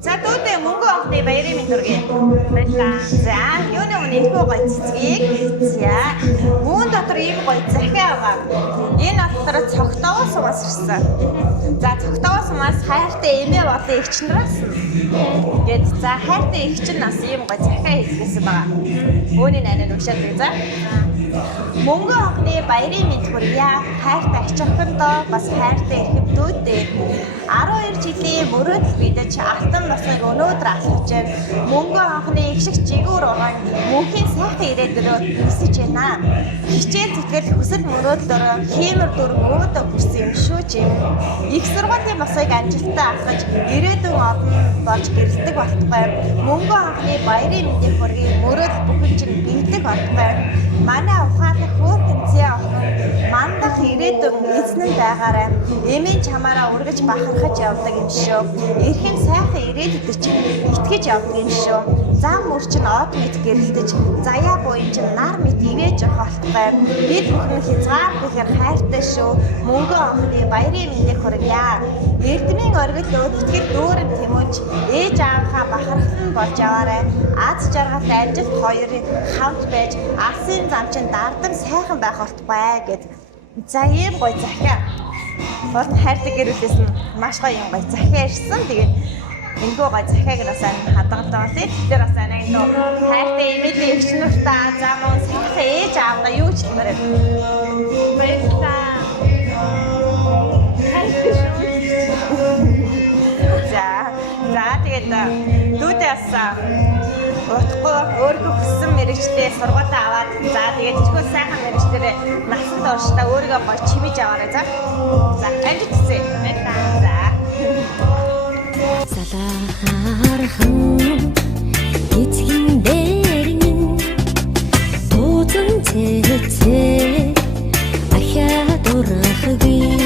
За дүүдээ мөнгө авахны баярын минь төргий. Баярлаа. За юуны өмнө энэхүү гоё цэцгийг. За мөн дотор ийм гоё захиа байгаа. Энэ дотор цогтоос сумаас ирсэн. За цогтоос сумаас хайртай эмээ болон эгч нараас. Гэт за хайртай эгч нь бас ийм гоё захиа хийсэн байгаа. Өөний найнаа өгшөөд үү за. Мөнгө авахны баярын минь төргий. Хайртай ач охиндоо бас хайртай эрхэмдүүдээ 12 жилийн мөрөөдөл бидэж алтан носыг өнөөдөр алхаж байна. Мөнгө авахны их шиг жигүүр уран мөнхийн сайхан ирээдүрөө өсөж байна. Хичээл зүтгэл хүсэл мөрөөдлөөрөө хиймэр дүр өөдөө хүрсэн юм шүү чинь. Их сургуулийн босыг амжилттай алхаж ирээдүйн олон болж гэрэлдэг болтугай. Мөнгө авахны баярын мэндийг хүргэе. Мөрөөдөл бүхэн чинь бэлдэх болтугай. Манай ухаалаг хөөр тэмцээ охин мандах ирээдүйн эзэн байгаарай. Эмийн чамаараа үргэж бахархаж явдаг юм шүү. Эрхэм сайхан ирээдүйд чинь итгэж явдаг юм шүү. Зам мөр чинь од мэд гэрэлтэж, заяа буян чинь нар мэд ивэж явах болтугай. Бид бүхэн хязгааргүй хайртай шүү. Мөнгө авахны баярын мэндийг хүргье. Эрдмийн оргил өдөртгөл дүүрэн тэмүүлж, ээж аавынхаа бахархан болж яваарай. Аз жаргалтай амжилт хоёрын хамт байж, алсын зам чинь дардам сайхан байх болтугай гэд. За ийм гоё захиа. Урд хайртай гэрүүлээс нь маш гоё юм гоё захиа ирсэн. Тэгээд энэхүү гоё захиаг бас хадгалдаг болъё. Тэгэхээр бас анаа хайртай эмээлийн эгч нартаа за мөн сайхан ээж аавдаа юу ч хэлмээр баярлалаа. Хайртай шүү. За тэгээд дүүдээс утгагүй өөрийнхөө хүссэн мэрэгчлээ сургуулаа аваад за тэгээд ичгөө сайхан мэрэгчлэрээ насанд оршдоо өөрийгөө гоё чимэж аваарай за. За амжилт хүсье. Баярлалаа. За. Салаархан эцгин дээр минь туусан цэцээ ахиа дурахгүй